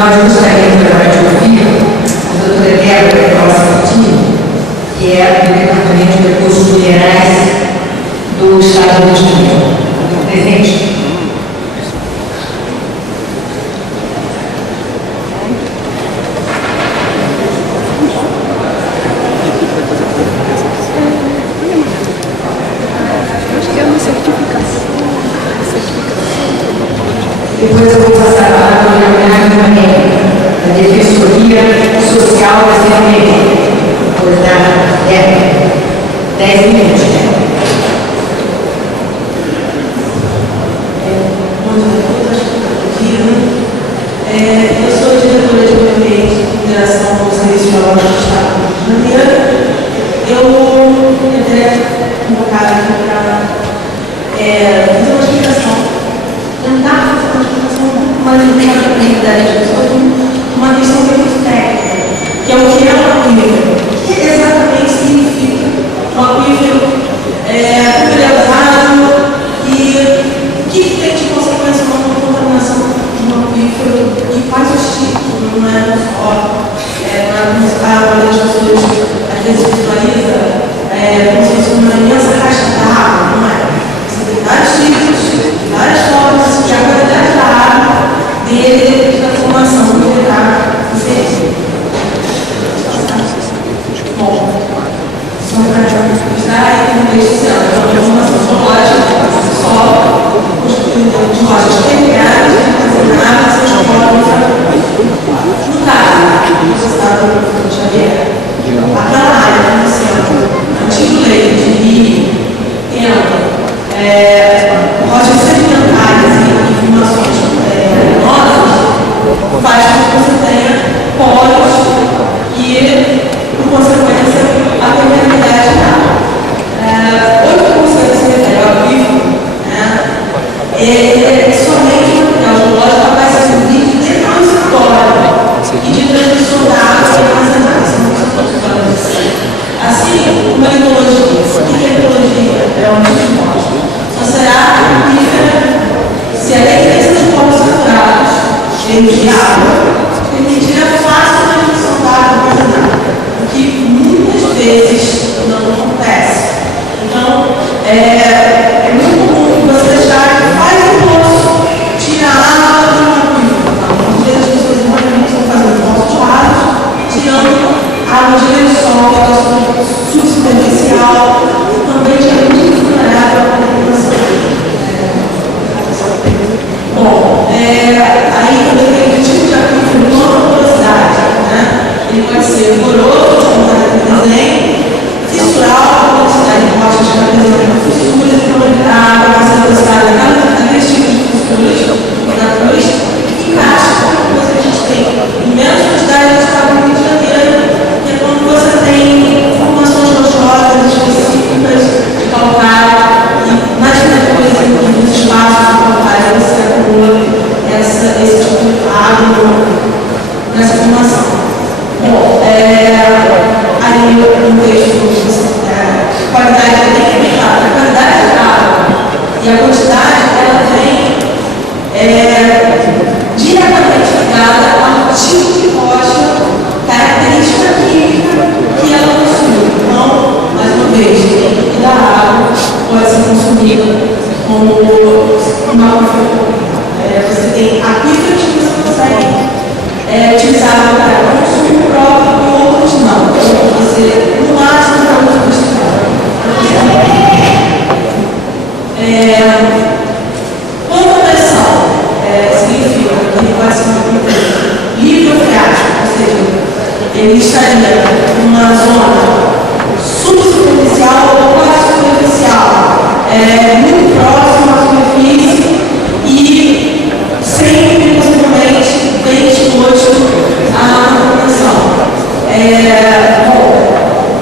nós gostaríamos agora de ouvir a doutora Débora Coutinho, que é do Departamento de Recursos Minerais do Estado do Rio de Janeiro. Presente. Depois eu vou passar a palavra para a Leonardo Manelli, da Defensoria Social da CNM. Vou dar 10 minutos. Eu sou diretora de meio ambiente e mineração do Serviço Geológico do Estado do Rio de Janeiro. Eu entrei convocada aqui para fazer uma explicação, tentar fazer uma explicação um pouco mais importante sobre uma questão muito técnica, que é o que é um aquífero. O que exatamente significa um aquífero? Como ele é usado e o que tem de consequência uma contaminação de um aquífero e quais os tipos, não é só quando as pessoas às vezes visualizam como se fosse uma imensa caixa d'água, não é? Você tem vários tipos, várias formas de a qualidade da água dele, da formação que ele está inserido. Bom, só para mostrar aí no texto oceano, então a formação geológica só de rochas terminárias, armazenadas, seus polos. No caso do Estado do Rio de Janeiro, aquela área do oceano, antigo leito de rio, rochas sedimentares e formações venenosas, faz com que você tenha polos e, por consequência, a permeabilidade da água. Outro conceito que se refere ao aquífero, é somente o material geológico capaz de servir de transitório e de transmissão da água e armazenagem. Assim, uma hidrologia. O que é hidrologia? É um tipo só será aquífera se a existência de polos saturados, cheios de água, permitir a fácil transmissão da água armazenada, o que muitas vezes não acontece. Então, é muito comum você achar que faz um poço, tira a água do aquífero. Muitas vezes as pessoas realmente estão fazendo poços rasos, tirando água de lençol, que é subsuperficial, e também de água muito vulnerável à contaminação. Bom, aí também tem o tipo de aquífero de alta porosidade, né? Ele pode ser poroso, como está aqui no desenho, fissural, a porosidade de rochas que apresentam fissuras, então a água vai ser processada a três tipos de fissuras, na cruz, e casca, que a gente tem imensa quantidade no estado do Rio de Janeiro, que é quando você tem formações rochosas específicas de calcário, e nas fraturas e nos espaços de calcário você acumula esse tipo de água nessa formação. Bom, aí no texto, qualidade tem que bem claro, a qualidade da água e a quantidade ela vem diretamente ligada ao tipo de rocha, característica química que ela possui. Então, mais uma vez, o líquido da água pode ser consumido como uma aquífero. Você tem aquíferos que você consegue utilizar para consumo próprio e outros não. Então, você, no máximo, para uso industrial. Quanto à pressão, significa que ele pode ser um aquífero livre ou freático, ou seja, ele estaria numa zona subsuperficial ou quase superficial, muito próximo à superfície e sempre, possivelmente, bem exposto à contaminação.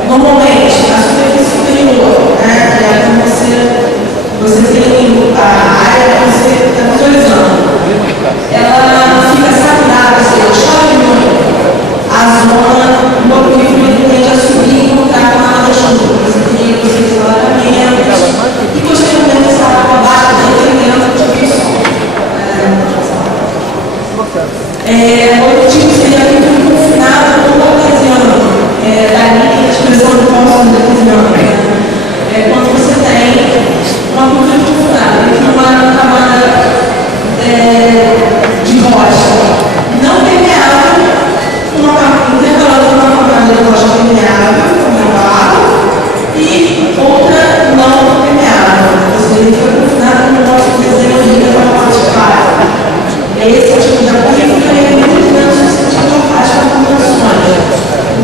Normalmente, a superfície superior, que é que você tem a área que você está visualizando, ela fica saturada, ou seja, chove muito. A zona, o aquífero tende a subir e encontrar camadas chuvas. Você tem alagamentos e, posteriormente, essa água Outro tipo seria vínculo confinado ou cartesiano, da linha de expressão do fórmula cartesiano. Quando você tem uma vínculo confinado entre uma camada de rocha não permeável, intercalando uma camada de rocha permeável, como é barro, e outra não permeável. Ou seja, ele fica confinado no nosso desenho de uma parte clara. Esse tipo de apoio fica muito grande no sentido das combinações,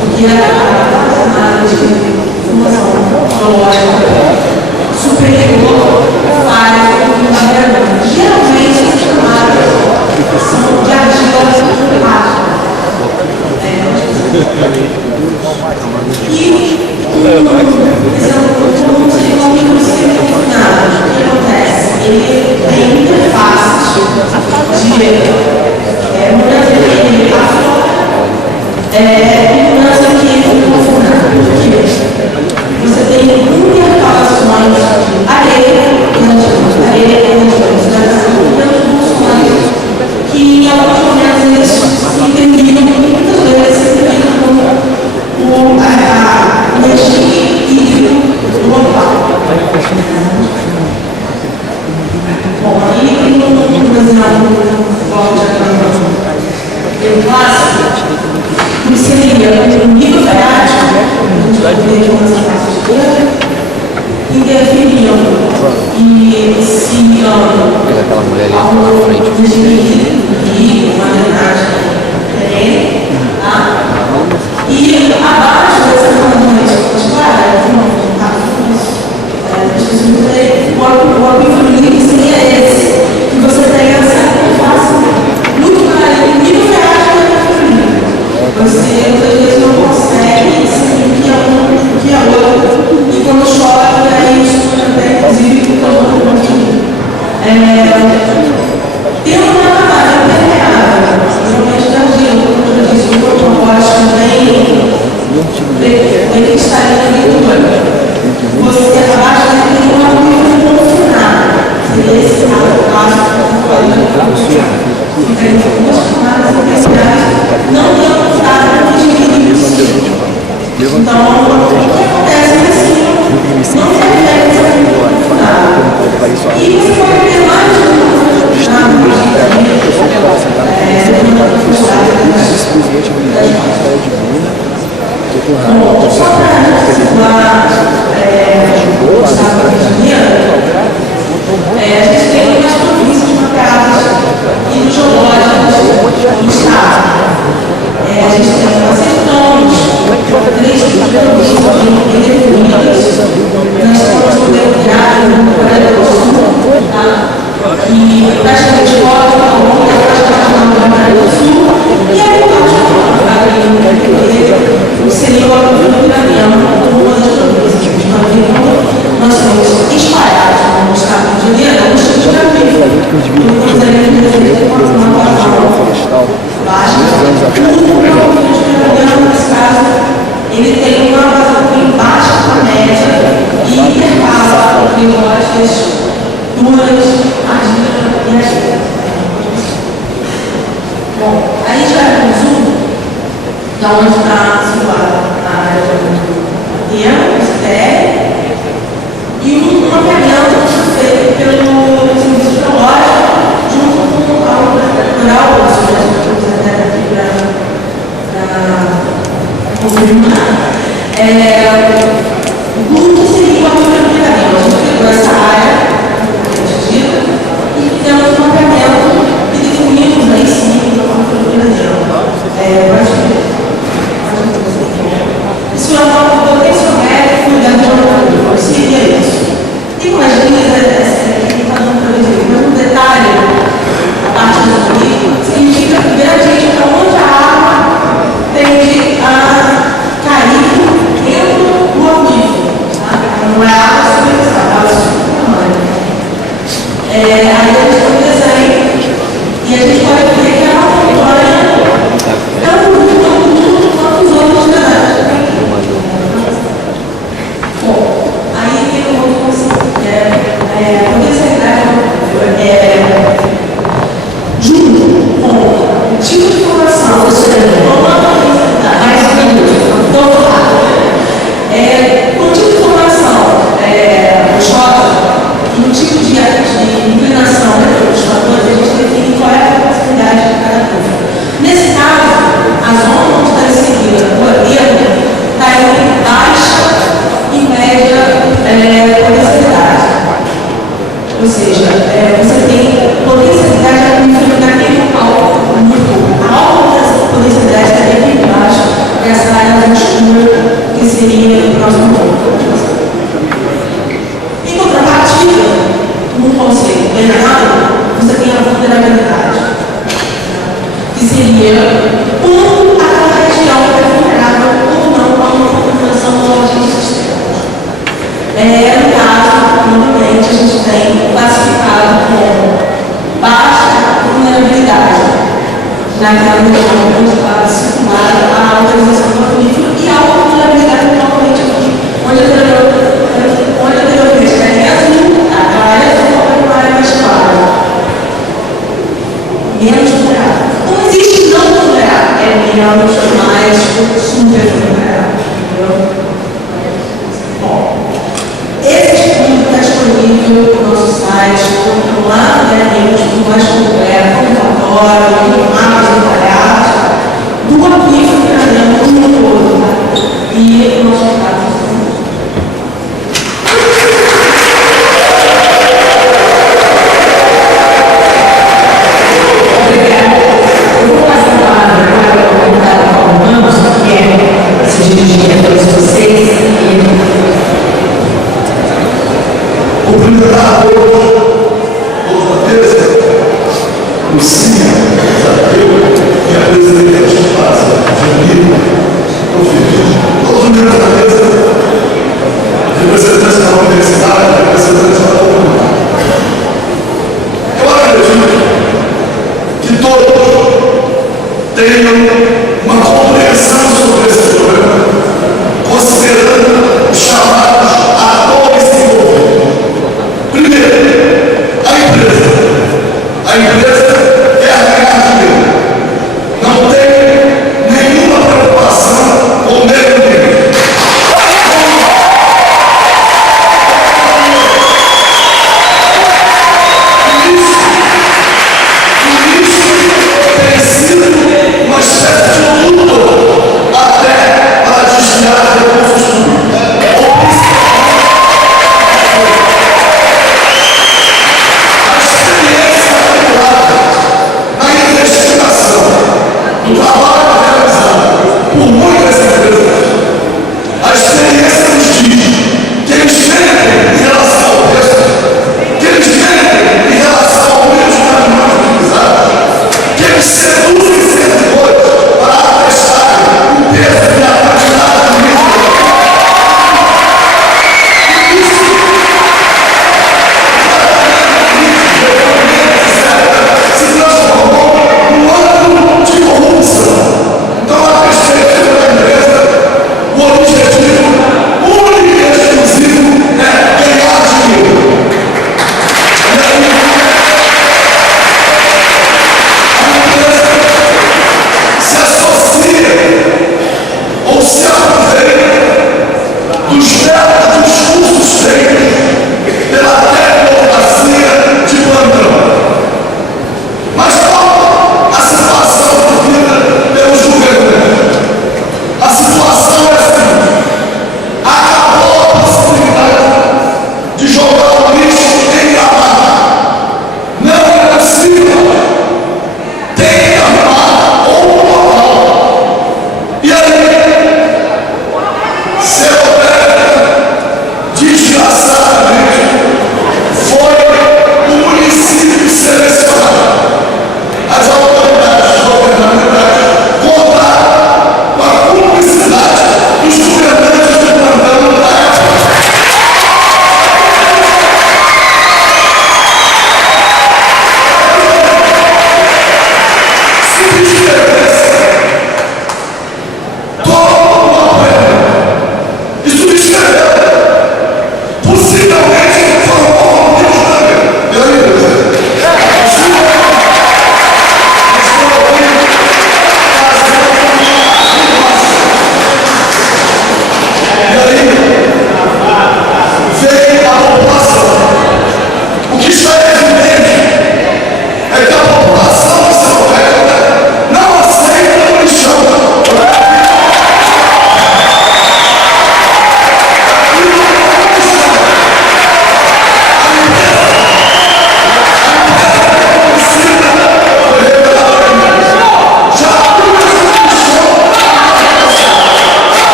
porque a análise de formação geológica superior faz uma grande. Geralmente, essas camadas são de argila rasa. E como seria uma microciclo confinado, o que acontece? Ele tem interfaces de mudança de mudança de confinado. Você tem intercalações de areia que em alguns momentos eles se interligam, muitas vezes se interligam com a energia hídrica do local. Bom, aí tem um exemplo clássico, que seria um nível freático, interferiam e se ao desvio, uma drenagem, tá? E abaixo dessa camada clara, o aquífero líquido seria esse, que você tem essa interface muito clara, o nível freático do aquífero líquido. Você muitas vezes não consegue saber o que é outro, e quando chove, aí isso também, inclusive, fica um pouquinho. Tem uma camada permeável, geralmente de argila, como eu disse, uma rocha bem cristalina ali. Você abaixo tem uma coisa confinada, seria esse caso fica em duas camadas permeáveis, não tem confinado, não dividir isso. Então, o que acontece assim, não tem referência confinada. E você pode ter mais de uma só para situar o estado do Rio de Janeiro, a gente tem umas províncias mapeadas e nos geológicos do estado. A gente tem uma sertões, três províncias indefinidas, nós estamos no Belgrado, no Coreia do Sul, que praticamente corta a longa, praticamente no Coreia do Sul, e aí o seria o aprofungamento uma das províncias. Nós temos espalhados no estado do Rio de Janeiro, no Rio de Janeiro, temos ali uma vazão baixa, nesse caso, ele tem uma vazão bem baixa para a média e intercala entre rochas duras, argila e argila. Bom, a gente vai para o sul, da onde está situada a área de terra, e um mapeamento feito pelo Serviço Geológico junto com a Universidade Rural, até aqui para confirmar. O que seria uma aplicadinha? A gente pegou essa área e fizemos um mapeamento e definimos aí sim uma aplicadinha. Isso é uma potenciométrica dentro de uma seria isso. Tem umas linhas que está dando para ver, mas um detalhe, a parte do livro, se a gente tipo de formação, mais um minuto, então vou lá. Com o tipo de formação, o Jota, e o tipo de inclinação dos fatores, a gente define qual é a capacidade de cada curva. Nesse caso, a zona onde está inserida o dedo está entre baixa e média potencialidade. Ou seja, você tem potencialidade aquífera naquele local muito pouco. A alta potencialidade está bem embaixo, essa área mais escura, que seria o próximo ponto. Em contrapartida, no conceito elevado, você tem a vulnerabilidade, que seria quando aquela região é vulnerável ou não a uma contaminação lógica do sistema. No caso, normalmente, a gente tem classificado como baixa vulnerabilidade naquela região onde está circulada a autorização do aquífero e a alta vulnerabilidade normalmente aqui, onde anteriormente era azul, a área azul é uma área mais clara, menos vulnerável. Não existe não vulnerável, é menos, mais, super vulnerável, entendeu? Bom, esse estudo está disponível no nosso site, lá no estudo mais completo, com relatório, com mapas detalhados, do aquífero que nós temos no mundo todo, e o nosso caso. Obrigada. Eu vou passar a palavra para o comentário Paulo Ramos, que se dirigir a todos vocês. Cumprimentar a todos da mesa, Lucinha, Jadeu, que é a presidente da Espaço, Janine, todos os membros da mesa, representantes da universidade, representantes da comunidade. Eu acredito que todos tenham uma compreensão sobre esse problema, considerando os chamados atores envolvidos. Primeiro, a empresa. A empresa quer ganhar dinheiro. Não tem nenhuma preocupação com o meio ambiente. Isso tem sido uma espécie de luta até para desviar recursos públicos.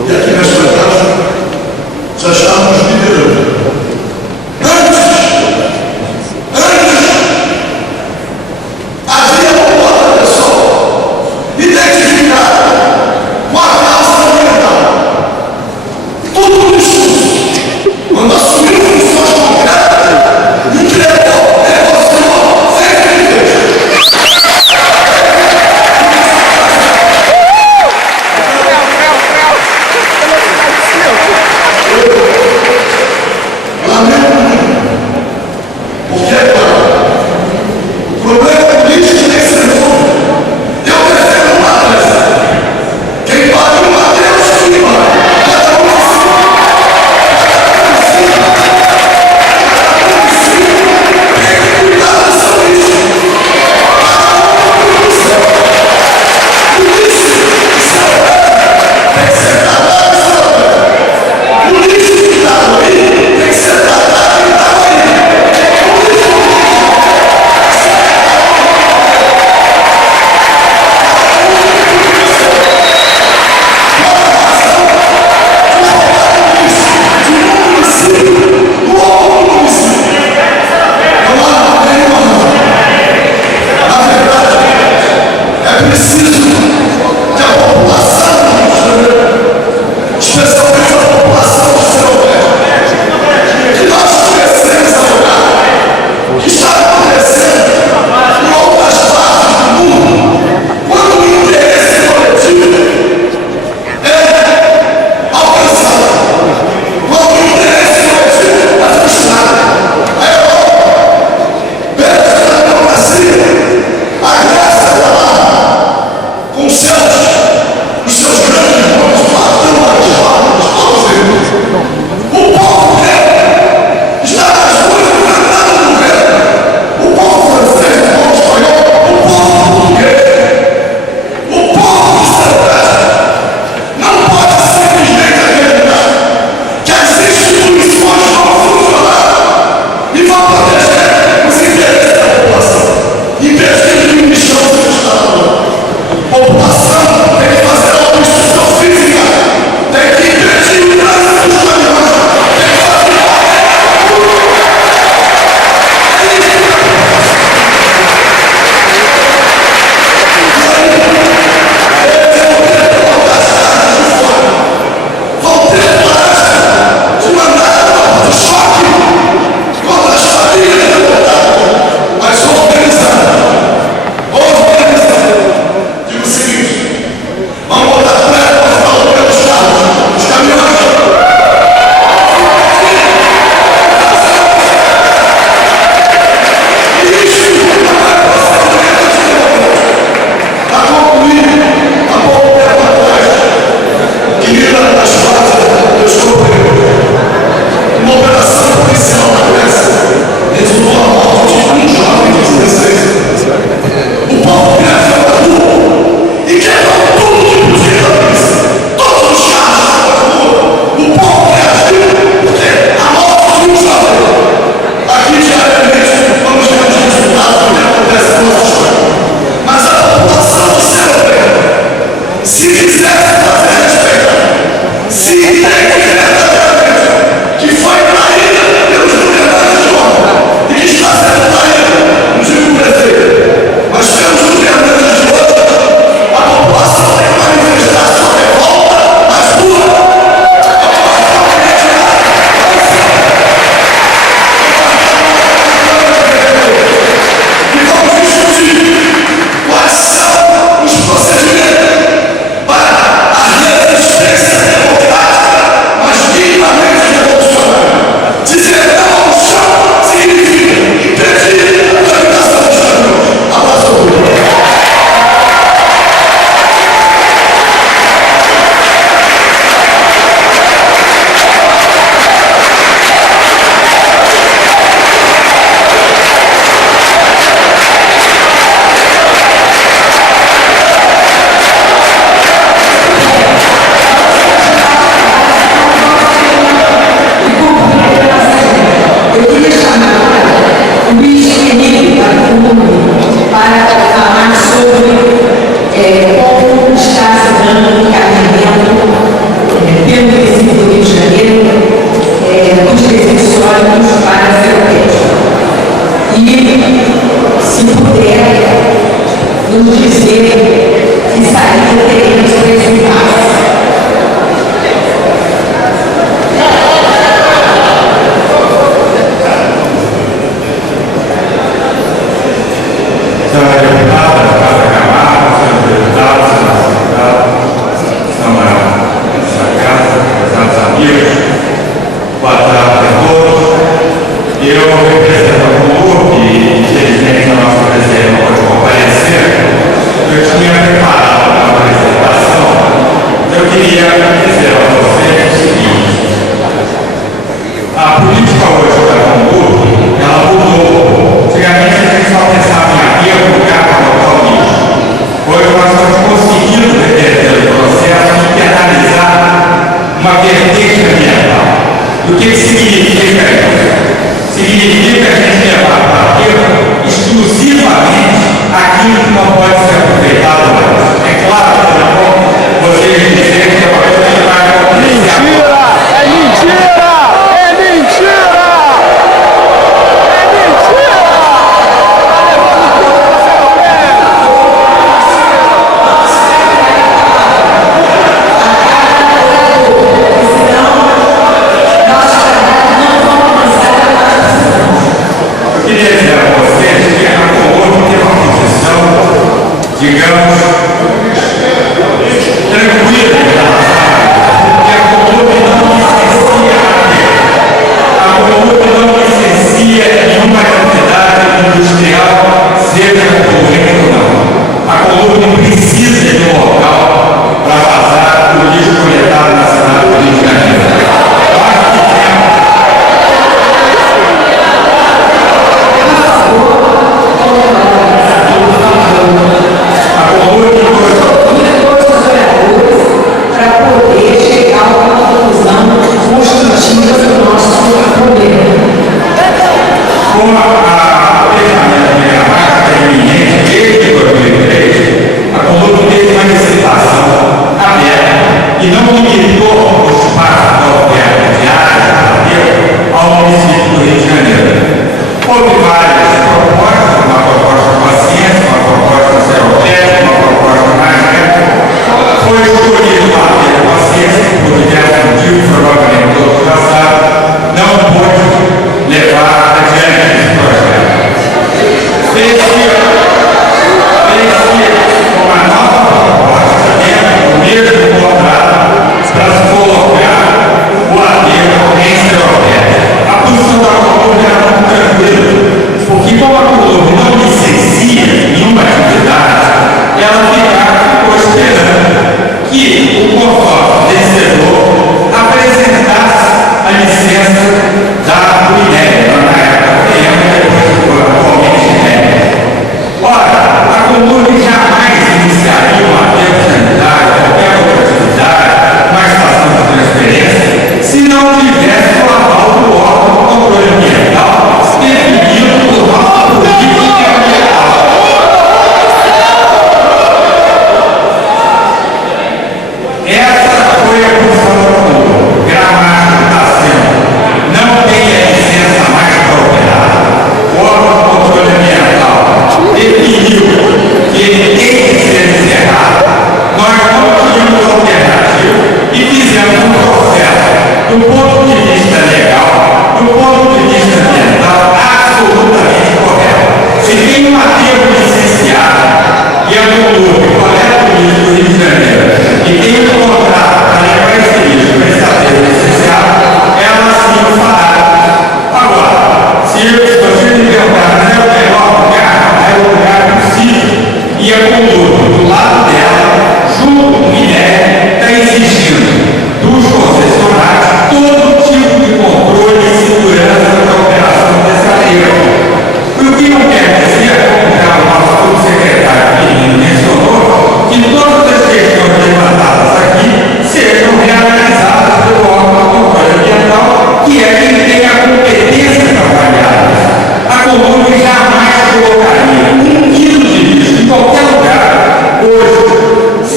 E aqui nesta casa já estamos liderando. Havia uma outra pessoa identificada com a causa ambiental. Tudo isso, quando assumiu funções concretas, entregou, negociou, fez o que fez. Lamento muito, porque é claro, o problema político tem que ser resolvido. Eu defendo uma coisa: quem pode uma Deus que vai. Cada um tem que cuidar do seu lixo. O lixo tem que ser tratado em seu lugar. O lixo que está aí tem que ser tratado em tal aí. É preciso que a população do Rio de Janeiro, especialmente a população do Centro-Oeste, que nós comecemos a olhar o que está acontecendo em outras partes do mundo, quando o interesse coletivo é alcançado, quando o interesse coletivo é frustrado. A Europa perde a democracia. A Grécia está lá, com os seus grandes nomes, matando as rodas, todos eles. O povo grego está nas ruas enfrentando o governo. O povo francês, o povo espanhol, o povo português, o povo do Centro-Oeste não pode simplesmente acreditar que as instituições vão funcionar e vão proteger os interesses da população. Investindo em missão do Estado. A população tem que fazer a construção física, tem que investir no trânsito dos caminhões, tem que fazer vão ter coragem de mandar um choque contra as famílias revoltadas, mas organizar. Digo o seguinte: vamos botar prego para falar pelos carros, os caminhões. Isso não é procedimento de democracia. Para concluir, há pouco tempo atrás, querida Anastasia, eu descobri uma operação policial na Grécia resultou a morte de um jovem de 16 anos. O povo grego foi para a rua e quebrou tudo que podia da polícia. Todos os carros foram para a rua. O povo reagiu porque a morte de um jovem. Aqui diariamente vamos ver os resultados do que acontece no nosso estado. Mas a população do Centro-Oeste, se quiser fazer respeitar, se entende verdadeiramente que foi traída pelos governantes de Roma e que está sendo traída, não digo o prefeito, mas pelos governantes de hoje, a população tem que manifestar sua revolta nas ruas. E vamos discutir quais são os procedimentos para a resistência democrática, mas minimamente revolucionária. Dizer não ao chão significa impedir a tramitação dos caminhões. Abraço ao povo. Eu queria chamar o Luiz Felipe para falar sobre como está se dando o encaminhamento pelo município do Rio de Janeiro, dos resíduos sólidos para a Ferropédia. E, se puder, nos dizer que saída teremos para esse impasse.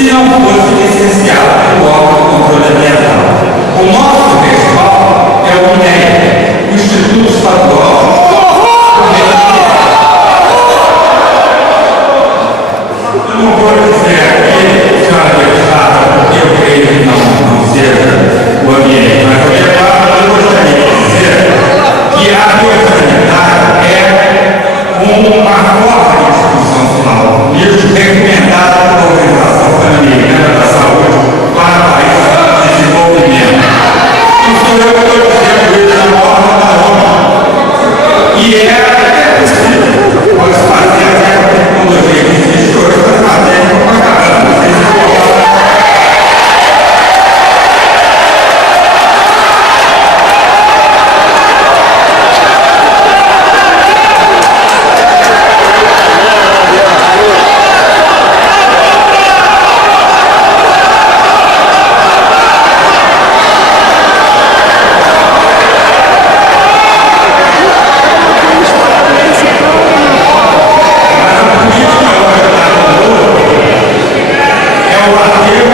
se não fosse licenciado pelo órgão de controle ambiental. O nosso principal é o INEA, o Instituto Estadual. Eu não vou dizer aqui, senhora deputada, porque eu creio que não seja o ambiente, mas eu gostaria de dizer que a biosanidade é uma forma de discussão final, isso recomendado pela Organização Pan-Americana da Saúde para países de desenvolvimento. Não sou eu que estou dizendo isso, é a norma da ONU. E é possível, pode fazer até a tecnologia que existe hoje para fazer propaganda. É o artigo